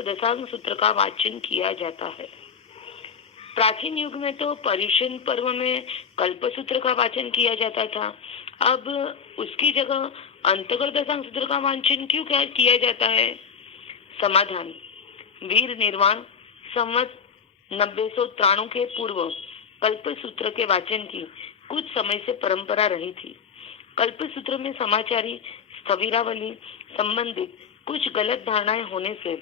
दशांग सूत्र का वाचन किया जाता है। प्राचीन युग में तो पर्युषण पर्व में कल्प सूत्र का वाचन किया जाता था। अब उसकी जगह अंतर्गत दशांग सूत्र का वाचन क्यों किया जाता है? समाधान: वीर निर्वाण संवत 993 के पूर्व कल्प सूत्र के वाचन की कुछ समय से परंपरा रही थी। कल्प सूत्र में समाचारी स्थविरावली संबंधित कुछ गलत धारणाएं होने से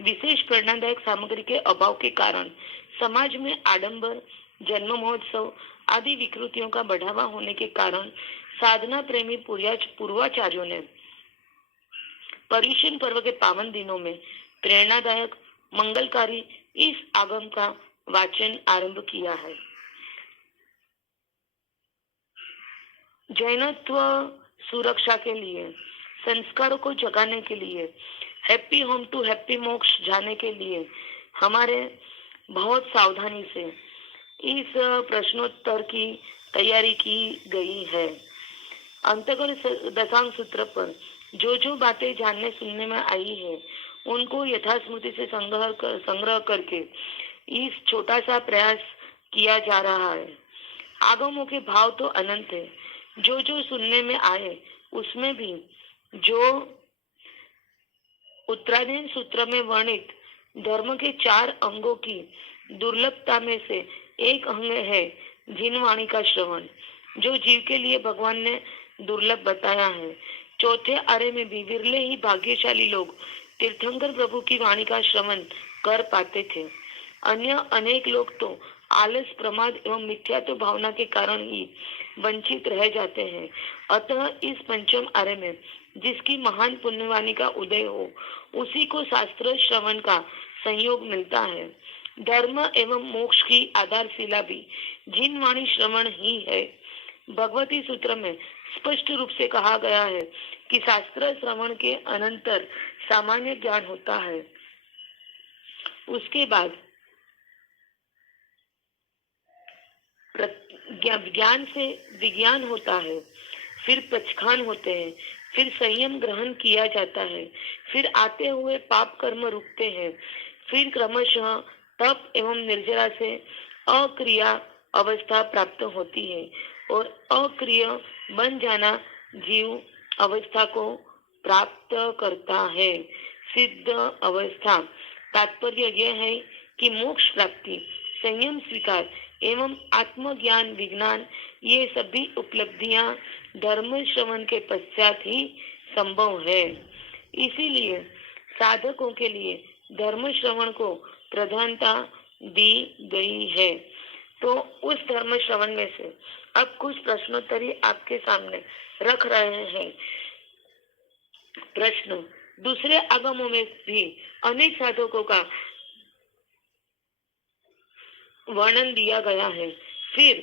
विशेष प्रेरणादायक सामग्री के अभाव के कारण समाज में आडंबर, जन्म महोत्सव आदि विकृतियों का बढ़ावा होने के कारण साधना प्रेमी पूर्वाचार्यों ने पर्युषण पर्व के पावन दिनों में प्रेरणादायक मंगलकारी इस आगम का वाचन आरंभ किया है। जैनत्व सुरक्षा के लिए, संस्कारों को जगाने के लिए, हैप्पी होम टू हैप्पी मोक्ष जाने के लिए हमारे बहुत सावधानी से इस प्रश्नोत्तर की तैयारी की गई है। अंतर्गत दशांग सूत्र पर जो जो बातें जानने सुनने में आई है उनको यथास्मृति से संग्रह करके इस छोटा सा प्रयास किया जा रहा है। आगमों के भाव तो अनंत है। जो जो सुनने में आए उसमें भी जो उत्तरायण सूत्र में वर्णित धर्म के 4 अंगों की दुर्लभता में से एक अंग है जिनवाणी का श्रवण, जो जीव के लिए भगवान ने दुर्लभ बताया है। चौथे आरे में भी विरले ही भाग्यशाली लोग तीर्थंकर प्रभु की वाणी का श्रवण कर पाते थे। अन्य अनेक लोग तो आलस, प्रमाद एवं मिथ्यात्व भावना के कारण ही वंचित रह जाते हैं। अतः इस पंचम आरे में जिसकी महान पुण्यवाणी का उदय हो उसी को शास्त्र श्रवण का संयोग मिलता है। धर्म एवं मोक्ष की आधारशिला भी जिन वाणी श्रवण ही है। भगवती सूत्र में स्पष्ट रूप से कहा गया है कि शास्त्र श्रवण के अनंतर सामान्य ज्ञान होता है, उसके बाद ज्ञान से विज्ञान होता है, फिर पचखान होते हैं, फिर संयम ग्रहण किया जाता है, फिर आते हुए पाप कर्म रुकते हैं, फिर क्रमशः तप एवं निर्जरा से अक्रिया अवस्था प्राप्त होती है और अक्रिय बन जाना जीव अवस्था को प्राप्त करता है। सिद्ध अवस्था तात्पर्य यह है कि मोक्ष प्राप्ति, संयम स्वीकार एवं आत्मज्ञान विज्ञान ये सभी उपलब्धियां धर्म श्रवण के पश्चात ही संभव है। इसीलिए साधकों के लिए धर्म श्रवण को प्रधानता दी गई है। तो उस धर्म श्रवण में से अब कुछ प्रश्नोत्तरी आपके सामने रख रहे हैं। प्रश्न: दूसरे आगमों में भी अनेक साधकों का वर्णन दिया गया है, फिर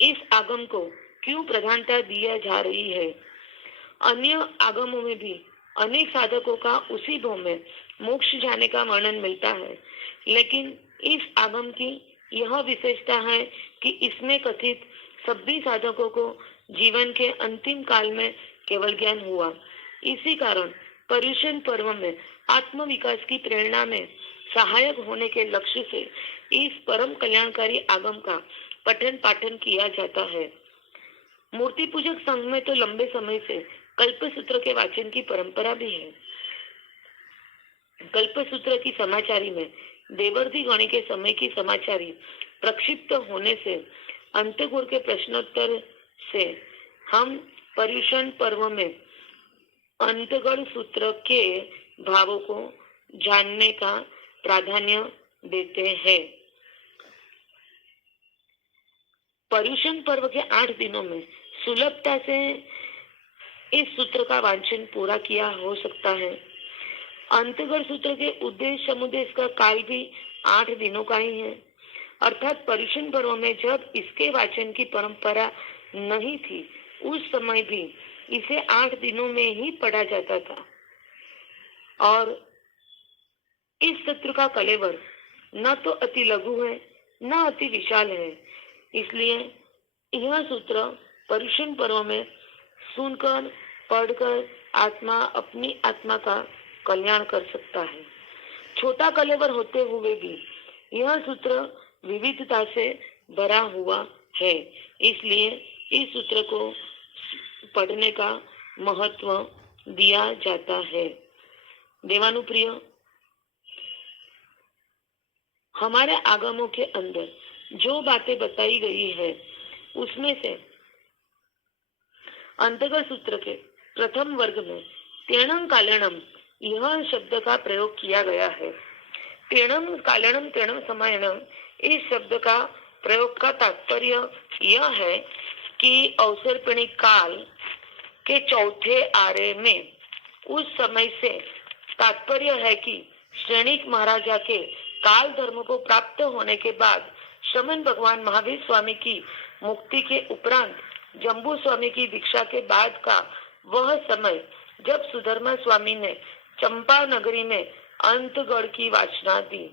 इस आगम को क्यों प्रधानता दिया जा रही है? अन्य आगमों में भी अनेक साधकों का उसी भाव में मोक्ष जाने का वर्णन मिलता है, लेकिन इस आगम की यह विशेषता है कि इसमें कथित सभी साधकों को जीवन के अंतिम काल में केवल ज्ञान हुआ। इसी कारण पर्युषण पर्व में आत्म विकास की प्रेरणा में सहायक होने के लक्ष्य से इस परम कल्याणकारी आगम का पठन पाठन किया जाता है। मूर्ति पूजक संघ में तो लंबे समय से कल्प सूत्र के वाचन की परंपरा भी है। कल्प सूत्र की समाचारी में देवर्षि गणी के समय की समाचारी प्रक्षिप्त होने से अंतगुण के प्रश्नोत्तर से हम पर्युषण पर्व में अंतगढ़ सूत्र के भावों को जानने का प्राधान्य देते हैं। पर्युषण पर्व के 8 दिनों में सुलभता से इस सूत्र का वाचन पूरा किया हो सकता है। अंतगढ़ सूत्र के उद्देश्य समुद्देश्य का काल भी 8 दिनों का ही है, अर्थात पर्युषण पर्व में जब इसके वाचन की परंपरा नहीं थी उस समय भी इसे 8 दिनों में ही पढ़ा जाता था। और इस सूत्र का कलेवर न तो अति लघु है न अति विशाल है, इसलिए यह सूत्र पर्युषण पर्व में सुनकर, पढ़कर आत्मा अपनी आत्मा का कल्याण कर सकता है। छोटा कलेवर होते हुए भी यह सूत्र विविधता से भरा हुआ है, इसलिए इस सूत्र को पढ़ने का महत्व दिया जाता है। देवानुप्रिय, हमारे आगमों के अंदर जो बातें बताई गई है उसमें से अंतर्गत सूत्र के प्रथम वर्ग में तेणम कालेणम यह शब्द का प्रयोग किया गया है। तेणम कालेणम तेणम समायणम इस शब्द का प्रयोग का तात्पर्य यह है कि अवसर्पिणी काल के चौथे आरे में उस समय से तात्पर्य है कि श्रेणिक महाराजा के काल धर्म को प्राप्त होने के बाद श्रमण भगवान महावीर स्वामी की मुक्ति के उपरांत जम्बू स्वामी की दीक्षा के बाद का वह समय जब सुधर्मा स्वामी ने चंपा नगरी में अंतगढ़ की वाचना दी,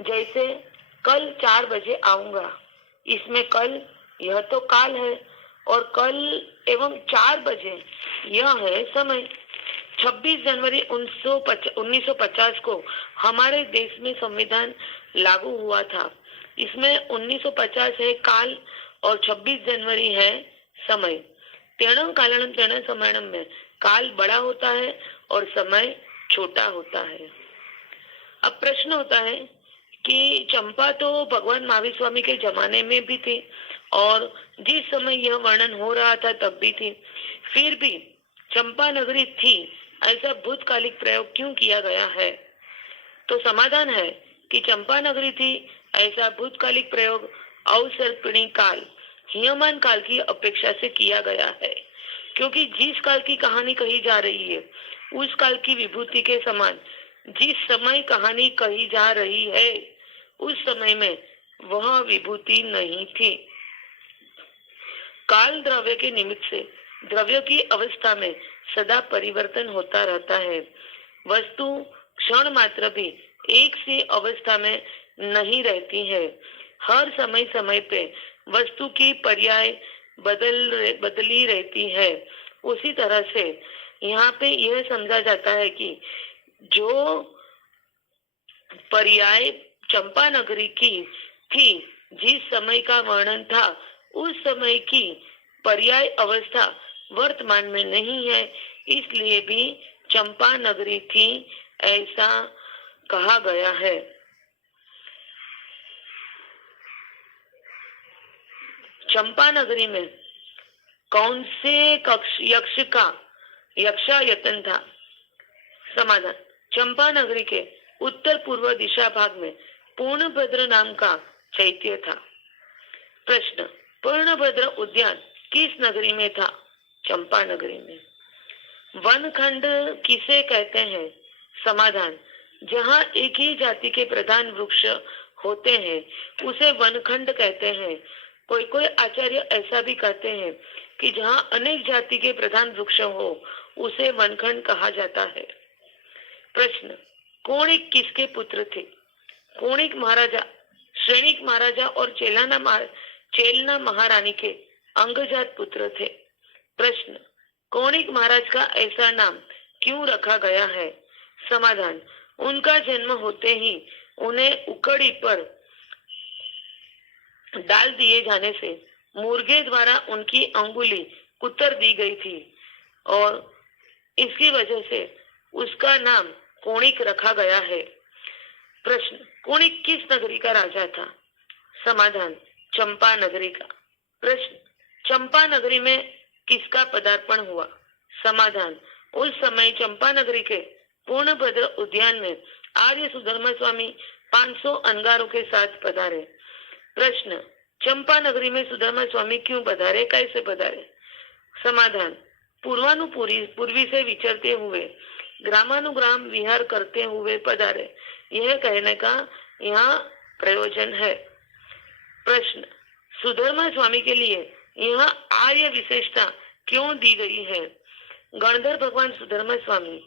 जैसे कल 4 बजे आऊंगा। इसमें कल यह तो काल है और कल एवं 4 बजे यह है समय। 26 जनवरी 1950 को हमारे देश में संविधान लागू हुआ था। इसमें 1950 है काल और 26 जनवरी है समय। तेणम कालणम तेणम समयणम में काल बड़ा होता है और समय छोटा होता है। अब प्रश्न होता है कि चंपा तो भगवान महावीर स्वामी के जमाने में भी थी और जिस समय यह वर्णन हो रहा था तब भी थी, फिर भी चंपा नगरी थी ऐसा भूतकालिक प्रयोग क्यों किया गया है? तो समाधान है कि चंपा नगरी थी ऐसा भूतकालिक प्रयोग अवसर्पिणी काल हीयमान काल की अपेक्षा से किया गया है, क्योंकि जिस काल की कहानी कही जा रही है उस काल की विभूति के समान जिस समय कहानी कही जा रही है उस समय में वह विभूति नहीं थी। काल द्रव्य के निमित्त से द्रव्य की अवस्था में सदा परिवर्तन होता रहता है। वस्तु क्षण मात्र भी एक सी अवस्था में नहीं रहती है। हर समय समय पे वस्तु की पर्याय बदली रहती है। उसी तरह से यहाँ पे यह समझा जाता है कि जो पर्याय चंपा नगरी की थी, जिस समय का वर्णन था उस समय की पर्याय अवस्था वर्तमान में नहीं है, इसलिए भी चंपा नगरी थी ऐसा कहा गया है। चंपा नगरी में कौन से यक्ष का यक्षायतन था? समाधान, चंपा नगरी के उत्तर पूर्व दिशा भाग में पूर्णभद्र नाम का चैत्य था। प्रश्न, पूर्णभद्र उद्यान किस नगरी में था? चंपा नगरी में। वनखंड किसे कहते हैं? समाधान, जहाँ एक ही जाति के प्रधान वृक्ष होते हैं उसे वनखंड कहते हैं। कोई कोई आचार्य ऐसा भी कहते हैं कि जहाँ अनेक जाति के प्रधान वृक्ष हो उसे वनखंड कहा जाता है। प्रश्न, कोणिक किसके पुत्र थे? कोणिक महाराजा, श्रेणिक महाराजा और चेलना महारानी के अंगजात पुत्र थे। प्रश्न, कोणिक महाराज का ऐसा नाम क्यों रखा गया है? समाधान, उनका जन्म होते ही उन्हें उकड़ी पर डाल दिए जाने से मुर्गे द्वारा उनकी अंगुली कुतर दी गई थी और इसकी वजह से उसका नाम कोणिक रखा गया है। प्रश्न, कोणिक किस नगरी का राजा था? समाधान, चंपा नगरी का। प्रश्न, चंपा नगरी में किसका पदार्पण हुआ? समाधान, उस समय चंपा नगरी के पूर्णभद्र उद्यान में आर्य सुधर्मा स्वामी 500 अंगारों के साथ पधारे। प्रश्न, चंपा नगरी में सुधर्मा स्वामी क्यों पधारे, कैसे पधारे? समाधान, पूर्वी से विचरते हुए ग्रामानुग्राम विहार करते हुए पधारे, यह कहने का यहाँ प्रयोजन है। प्रश्न, सुधर्मा स्वामी के लिए यहाँ आर्य विशेषता क्यों दी गई है? गणधर भगवान सुधर्मा स्वामी।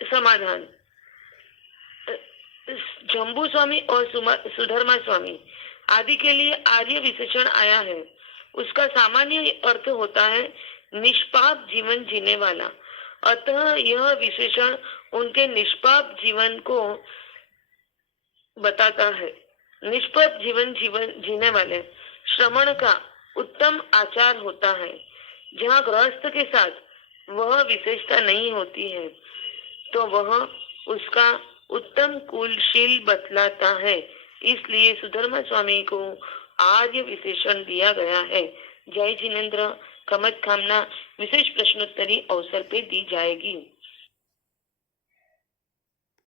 समाधान, जम्बू स्वामी और सुधर्मा स्वामी आदि के लिए आर्य विशेषण आया है। उसका सामान्य अर्थ होता है निष्पाप जीवन जीने वाला। अतः यह विशेषण उनके निष्पाप जीवन को बताता है। निष्पाप जीवन जीवन जीने वाले श्रमण का उत्तम आचार होता है। जहाँ गृहस्थ के साथ वह विशेषता नहीं होती है तो वह उसका उत्तम कुलशील बतलाता है। इसलिए सुधर्मा स्वामी को आर्य विशेषण दिया गया है। जय जिनेन्द्र। कमत कामना विशेष प्रश्नोत्तरी अवसर पे दी जाएगी।